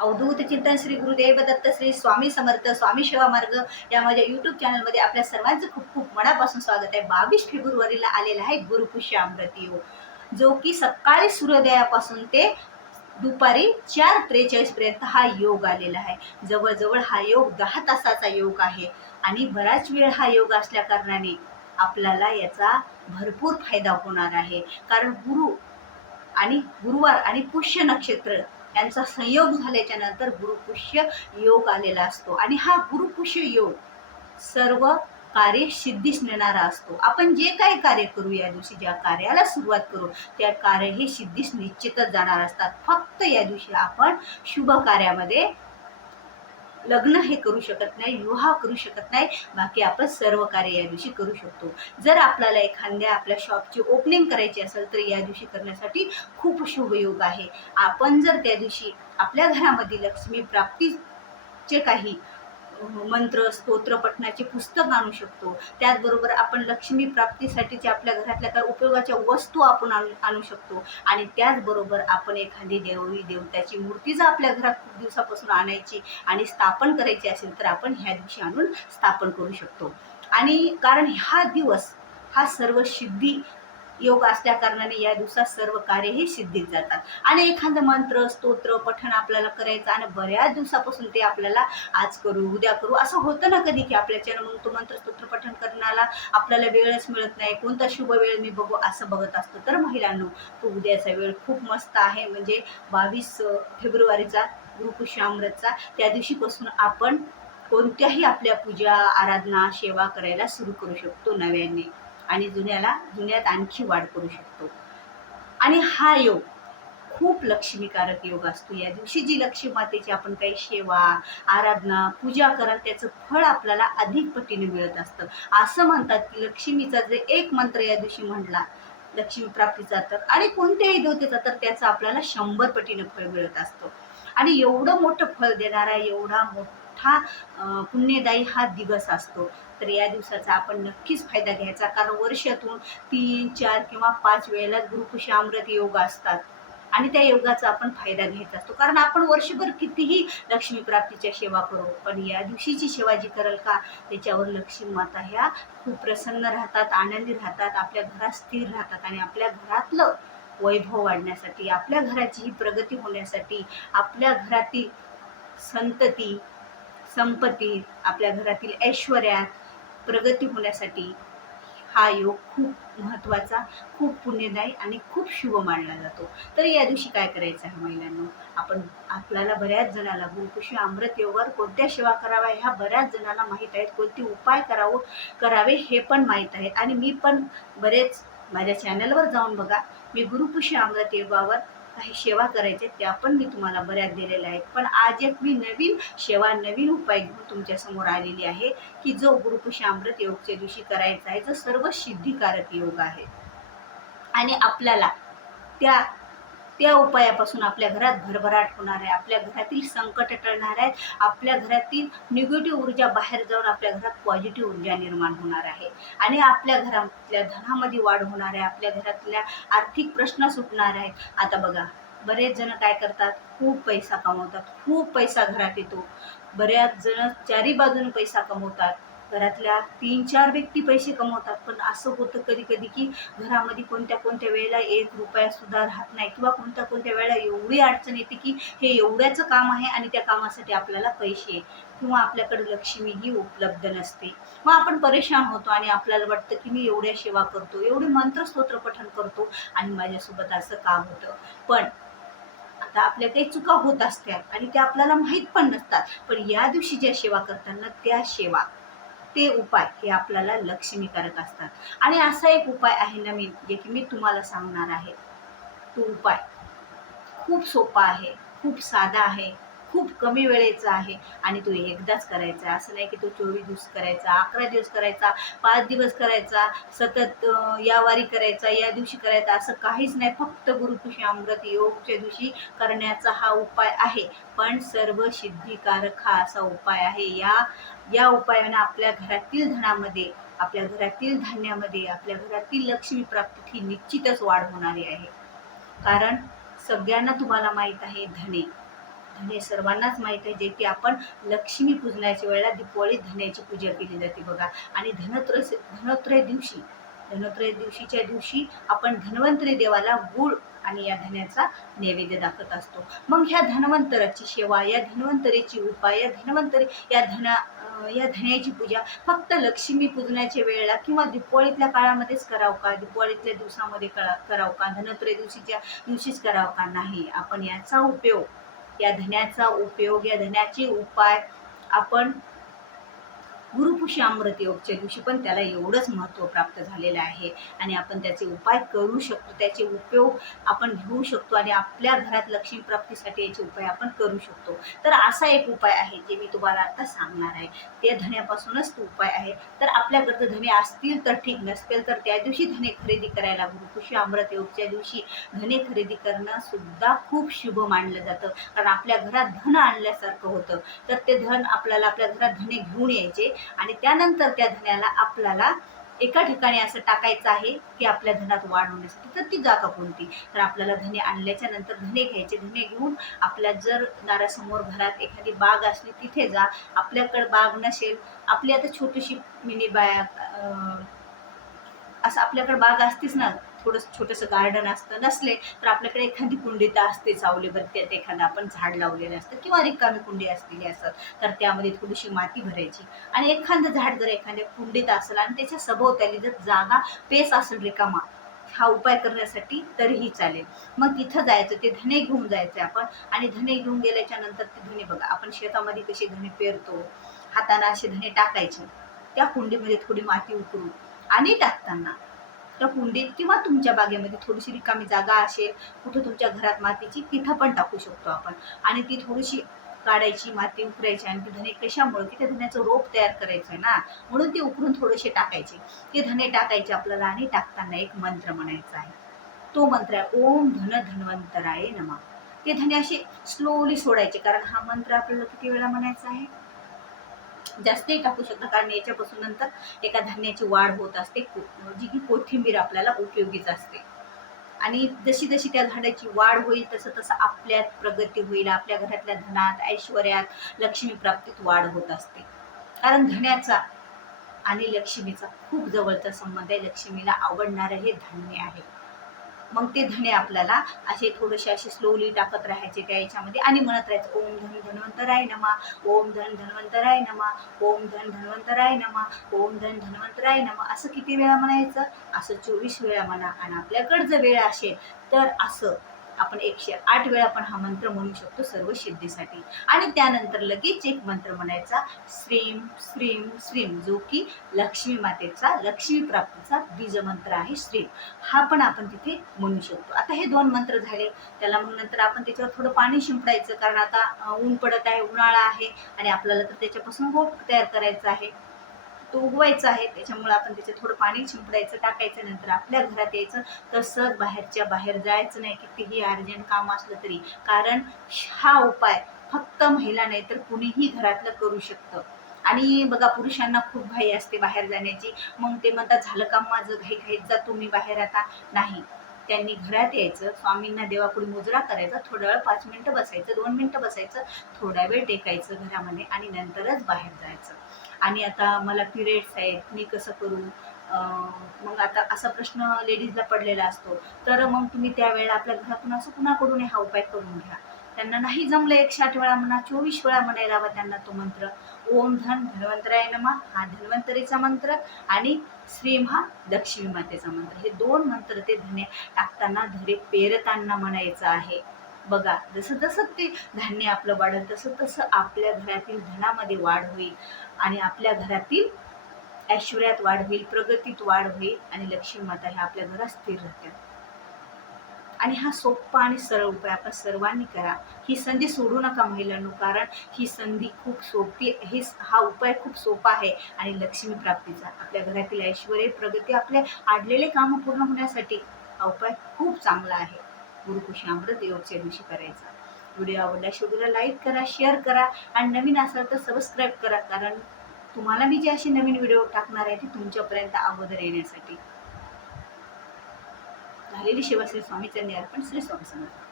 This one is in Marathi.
अवधूत चिंतन श्री गुरुदेव दत्त श्री स्वामी समर्थ स्वामी सेवा मार्ग या माझ्या यूट्यूब चॅनलमध्ये आपल्या सर्वांचं खूप खूप मनापासून स्वागत आहे। 22 फेब्रुवारीला आलेला आहे गुरुपुष्य अमृत योग, जो की सकाळी सूर्योदयापासून ते दुपारी 4:43 पर्यंत हा योग आलेला आहे। जवळजवळ हा योग 10 तासाचा योग आहे आणि बराच वेळ हा योग असल्या कारणाने आपल्याला याचा भरपूर फायदा होणार आहे। कारण गुरुवार आणि पुष्य नक्षत्र यांचा संयोग झाल्याच्या नंतर गुरुपुष्य योग आलेला असतो आणि हा गुरुपुष्य योग सर्व कार्य सिद्धीस नेणारा असतो। आपण जे काही कार्य करू, या दिवशी ज्या कार्याला सुरुवात करू त्या कार्य हे सिद्धीस निश्चितच जाणार असतात। फक्त या दिवशी आपण शुभ कार्यामध्ये लग्न हे करू शकत नाही, विवाह करू शकत नाही, बाकी आपण सर्व कार्य या दिवशी करू शकतो। जर आपल्याला एखाद्या आपल्या शॉपची ओपनिंग करायची असेल तर या दिवशी करण्यासाठी खूप शुभ योग आहे। आपण जर त्या दिवशी आपल्या घरामध्ये लक्ष्मी प्राप्तीचे काही मंत्र स्तोत्र पठणाचे पुस्तक आणू शकतो। त्याचबरोबर आपण लक्ष्मी प्राप्तीसाठीचे आपल्या घरातल्या काही उपयोगाच्या वस्तू आपण आणू शकतो आणि त्याचबरोबर आपण एखादी देवी देवताची मूर्ती जर आपल्या घरात खूप दिवसापासून आणायची आणि स्थापन करायची असेल तर आपण ह्या दिवशी आणून स्थापन करू शकतो। आणि कारण हा दिवस हा सर्व सिद्धी योग असल्या कारणाने या दिवसात सर्व कार्य हे सिद्धीत जातात। आणि एखादं मंत्र स्तोत्र पठण आपल्याला करायचं आणि बऱ्याच दिवसापासून ते आपल्याला आज करू उद्या करू असं होतं ना कधी, की आपल्याच्यानं मग तो मंत्र स्तोत्र पठण करण्याला आपल्याला वेळच मिळत नाही, कोणता शुभ वेळ मी बघू असं बघत असतो। तर महिलांनो, तो उद्याचा वेळ खूप मस्त आहे, म्हणजे 22 फेब्रुवारीचा गुरुपुष्य अमृतचा। त्या दिवशीपासून आपण कोणत्याही आपल्या पूजा आराधना सेवा करायला सुरू करू शकतो नव्याने, आणि जुन्यात आणखी वाढ करू शकतो। आणि हा योग खूप लक्ष्मीकारक योग असतो। या दिवशी जी लक्ष्मी मातेची आपण काही सेवा आराधना पूजा कराल त्याचं फळ आपल्याला अधिक पटीने मिळत असतं। असं म्हणतात की लक्ष्मीचा जर एक मंत्र या दिवशी म्हटला लक्ष्मी प्राप्तीचा तर आणि कोणत्याही देवतेचा तर त्याचं आपल्याला 100 पटीने फळ मिळत असतं। आणि एवढं मोठं फळ देणारा एवढा मोठा पुण्यदायी हा दिवस असतो। तर या दिवसाचा आपण नक्कीच फायदा घ्यायचा, कारण वर्षातून 3, 4 किंवा 5 वेळेला गुरुपुष्य अमृत योग असतात आणि त्या योगाचा आपण फायदा घ्यायचा असतो। कारण आपण वर्षभर कितीही लक्ष्मी प्राप्तीच्या सेवा करू, पण या दिवशीची सेवा जी कराल का त्याच्यावर लक्ष्मी माता ह्या खूप प्रसन्न राहतात, आनंदी राहतात, आपल्या घरात स्थिर राहतात आणि आपल्या घरातलं वैभव वाढण्यासाठी, आपल्या घराची ही प्रगती होण्यासाठी, आपल्या घरातील संतती संपत्ती, आपल्या घरातील ऐश्वर्यात प्रगती होण्यासाठी हा योग खूप महत्त्वाचा, खूप पुण्यदायी आणि खूप शुभ मानला जातो। तर या दिवशी काय करायचं आहे महिलांनो, आपल्याला बऱ्याच जणाला गुरुपुष्य अमृत योगावर कोणत्या सेवा कराव्या ह्या बऱ्याच जणांना माहीत आहेत, कोणते उपाय करावे हे पण माहीत आहेत। आणि मी पण बरेच माझ्या चॅनलवर जाऊन बघा, मी गुरुपुष्य अमृत योगावर काही सेवा करायचे त्या पण मी तुम्हाला बऱ्याच दिलेल्या आहेत। पण आज एक मी नवीन सेवा नवीन उपाय घेऊन तुमच्या समोर आलेली आहे, की जो गुरुपुष्य अमृत योगच्या दिवशी करायचा आहे, जो सर्व सिद्धिकारक योग आहे। आणि आपल्याला त्या त्या उपायापासून आपल्या घरात भरभराट होणार आहे, आपल्या घरातील संकट टळणार आहेत, आपल्या घरातील निगेटिव्ह ऊर्जा बाहेर जाऊन आपल्या घरात पॉझिटिव्ह ऊर्जा निर्माण होणार आहे आणि आपल्या घरातल्या धनामध्ये वाढ होणार आहे, आपल्या घरातल्या आर्थिक प्रश्न सुटणार आहेत। आता बघा, बरेच जण काय करतात, खूप पैसा कमवतात, खूप पैसा घरात येतो, बऱ्याच जण चारी बाजूने पैसा कमवतात, घरातल्या 3-4 व्यक्ती पैसे कमवतात, पण असं होतं कधी कधी की घरामध्ये कोणत्या वेळेला 1 रुपया सुद्धा राहत नाही, किंवा कोणत्या वेळेला एवढी अडचण येते की हे एवढ्याचं काम आहे आणि त्या कामासाठी आपल्याला पैसे किंवा आपल्याकडे लक्ष्मी ही उपलब्ध नसते। मग आपण परेशान होतो आणि आपल्याला वाटतं की मी एवढ्या सेवा करतो, एवढे मंत्र स्तोत्र पठण करतो आणि माझ्यासोबत असं काम होतं। पण आता आपल्या काही चुका होत असतात आणि त्या आपल्याला माहीत पण नसतात, पण या दिवशी ज्या सेवा करताना त्या सेवा ते उपाय हे आपल्याला लक्ष्मीकारक असतात। आणि असा एक उपाय आहे नवीन जे की मी तुम्हाला सांगणार आहे। तो उपाय खूप सोपा आहे, खूप साधा आहे, खूप कमी वेळेचा आहे आणि तो एकदाच करायचा आहे। असं नाही की तो 24 दिवस करायचा, 11 दिवस करायचा, 5 दिवस करायचा, सतत या वारी करायचा, या दिवशी करायचा, असं काहीच नाही। फक्त गुरुपुष्य अमृत योगच्या दिवशी करण्याचा हा उपाय आहे, पण सर्व सिद्धिकारक हा असा उपाय आहे। या उपायाने आपल्या घरातील धनामध्ये, आपल्या घरातील धान्यामध्ये, आपल्या घरातील लक्ष्मी प्राप्ती ही निश्चितच वाढ होणारी आहे। कारण सगळ्यांना तुम्हाला माहीत आहे, धने सर्वांनाच माहीत आहे, जे की आपण लक्ष्मी पूजनाच्या वेळेला दीपावळीत धन्याची पूजा केली जाते बघा. आणि धनोत्रय दिवशीच्या दिवशी आपण धन्वंतरी देवाला गुळ आणि या धन्याचा नैवेद्य दाखवत असतो. मग ह्या धन्वंतराची सेवा, या धन्वंतरीची उपाय, या धन्याची पूजा फक्त लक्ष्मी पूजनाच्या वेळेला किंवा दीपावळीतल्या काळामध्येच करावं का, दीपावळीतल्या दिवसामध्ये करावं का, धनोत्रय दिवशीच्या दिवशीच करावं का? नाही. आपण याचा उपयोग, या धन्याचा उपयोग, या धन्याचे उपाय आपण गुरुपुष्य अमृत योगच्या दिवशी पण त्याला एवढंच महत्त्व प्राप्त झालेलं आहे. आणि आपण त्याचे उपाय करू शकतो, त्याचे उपयोग आपण घेऊ शकतो आणि आपल्या घरात लक्ष्मी प्राप्तीसाठी याचे उपाय आपण करू शकतो. तर असा एक उपाय आहे जे मी तुम्हाला आता सांगणार आहे. ते धन्यापासूनच तो उपाय आहे. तर आपल्याकडे धने असतील तर ठीक, नसतील तर त्या दिवशी धने खरेदी करायला, गुरुपुष्य अमृत योगच्या दिवशी धने खरेदी करणं सुद्धा खूप शुभ मानलं जातं. कारण आपल्या घरात धन आणल्यासारखं होतं. तर ते धन आपल्याला आपल्या घरात धने घेऊन यायचे आणि त्यानंतर त्या धन्याला आपल्याला एका ठिकाणी असं टाकायचं आहे की आपल्या धनात वाढ होण्यासाठी. तर ती जागा कोणती? तर आपल्याला धने आणल्याच्या नंतर धने घ्यायचे. धने घेऊन आपल्या जर दारासमोर घरात एखादी बाग असली तिथे जा. आपल्याकडे बाग नसेल, आपली आता छोटीशी मिनी बाग असं आपल्याकडे बाग असतेच ना, छोटंसं गार्डन असतं. नसले तर आपल्याकडे एखादी कुंडी तर असते सावलीवर, त्यात एखादं आपण झाड लावलेलं असतं किंवा रिकामी कुंडी असलेली असत. तर त्यामध्ये थोडीशी माती भरायची आणि एखादं झाड जर एखाद्या कुंडीत असेल आणि त्याच्या सभोवताली जर जागा पेस असेल रिकामा, हा उपाय करण्यासाठी, तरीही चालेल. मग तिथं जायचं, ते धने घेऊन जायचे आपण. आणि धने घेऊन गेल्याच्या नंतर ते धने बघा, आपण शेतामध्ये कसे धने पेरतो, हाताने असे धने टाकायचे. त्या कुंडीमध्ये थोडी माती उकरून आणि टाकताना त्या कुंडीत किंवा तुमच्या बागेमध्ये थोडीशी रिकामी जागा असेल, कुठं तुमच्या घरात मातीची, तिथं पण टाकू शकतो आपण. आणि ती थोडीशी काढायची, माती उकरायची. आणि ते धने कशामुळे, की त्या धन्याचं रोप तयार करायचं ना, म्हणून ते उकरून थोडेसे टाकायचे. ते धने टाकायचे आपल्याला. आणि टाकताना एक मंत्र म्हणायचा आहे. तो मंत्र आहे ओम धन धन्वंतराय नमः. ते धने असे स्लोली सोडायचे, कारण हा मंत्र आपल्याला किती वेळा म्हणायचा आहे, जास्तही टाकू शकता. कारण याच्यापासून नंतर एका धान्याची वाढ होत असते, जी की कोथिंबीर आपल्याला उपयोगीच असते. आणि जशी जशी त्या झाडाची वाढ होईल तसं तसं आपल्यात प्रगती होईल. आपल्या घरातल्या धनात, ऐश्वर्यात, लक्ष्मी प्राप्तीत वाढ होत असते. कारण धन्याचा आणि लक्ष्मीचा खूप जवळचा संबंध आहे. लक्ष्मीला आवडणारं हे धान्य आहे. मग ते धने आपल्याला असे थोडेसे असे स्लोली टाकत राहायचे त्या याच्यामध्ये आणि म्हणत राहायचं ओम धन धन्वंतराय नमा, ओम धन धन्वंतराय नमा, ओम धन धन्वंतराय नमा, ओम धन धन्वंतराय नमा. असं किती वेळा म्हणायचं? असं 24 वेळा म्हणा. आणि आपल्याकडे जर वेळ असेल तर असं आपण 108 वेळा पण हा मंत्र म्हणू शकतो सर्व सिद्धीसाठी. आणि त्यानंतर लगेच एक मंत्र म्हणायचा, श्रीम श्रीम श्रीम, जो की लक्ष्मी मातेचा, लक्ष्मी प्राप्तीचा बीज मंत्र आहे. श्रीम हा पण आपण तिथे म्हणू शकतो. आता हे 2 मंत्र झाले. त्याला मग नंतर आपण त्याच्यावर थोडं पाणी शिंपडायचं, कारण आता ऊन पडत आहे, उन्हाळा आहे आणि आपल्याला तर त्याच्यापासून रोप तयार करायचा आहे, तो उगवायचा आहे. त्याच्यामुळे आपण त्याच्यात थोडं पाणी शिंपडायचं, टाकायचं. नंतर आपल्या घरात यायचं. तसंच बाहेरच्या बाहेर जायचं नाही, कितीही अर्जंट काम असलं तरी. कारण हा उपाय फक्त महिला नाही तर कुणीही घरातलं करू शकतं. आणि बघा, पुरुषांना खूप घाई असते बाहेर जाण्याची. मग ते म्हणतात झालं काम माझं, घाईत जातो मी बाहेर. आता नाही, त्यांनी घरात यायचं, स्वामींना देवापुढे मुजरा करायचा, थोडा वेळ 5 मिनिटं बसायचं, 2 मिनिटं बसायचं, थोडा वेळ टेकायचं घरामध्ये आणि नंतरच बाहेर जायचं. आणि आता मला पिरियड्स आहेत, मी कसं करू? मग आता असा प्रश्न लेडीजला पडलेला असतो. तर मग तुम्ही त्यावेळेला आपल्या घरातून असं कुणाकडून हा उपाय करून घ्या. त्यांना नाही जमलं 108 वेळा म्हणा, 24 वेळा म्हणायला हवा त्यांना तो मंत्र. ओम धन धन्वंतराय नमः हा धन्वंतरीचा मंत्र आणि श्रीम हा लक्ष्मी मातेचा मंत्र. हे 2 मंत्र ते धने टाकताना, धरे पेरताना म्हणायचं आहे. बघा, जसं जसं ते धान्य आपलं वाढेल तसं तसं आपल्या घरातील धनामध्ये वाढ होईल आणि आपल्या घरातील ऐश्वर्यात वाढ होईल, प्रगतीत वाढ होईल आणि लक्ष्मी माता ह्या आपल्या घरात स्थिर राहतात. आणि हा सोपा आणि सरळ उपाय आपण सर्वांनी करा. ही संधी सोडू नका महिलांनो, कारण ही संधी खूप सोपी, हा उपाय खूप सोपा आहे. आणि लक्ष्मी प्राप्तीचा, आपल्या घरातील ऐश्वर्य, प्रगती, आपले आडलेले काम पूर्ण होण्यासाठी हा उपाय खूप चांगला आहे. गुरुपुष्य अमृत योगच्या दिवशी करायचा. व्हिडिओ आवडल्यास व्हिडिओला लाईक करा, शेअर करा आणि नवीन असाल तर सबस्क्राईब करा, कारण तुम्हाला मी जे असे नवीन व्हिडिओ टाकणार आहे ते तुमच्यापर्यंत अगोदर येण्यासाठी. झालेली सेवा श्री स्वामी चरणी अर्पण. श्री स्वामी समर्थ.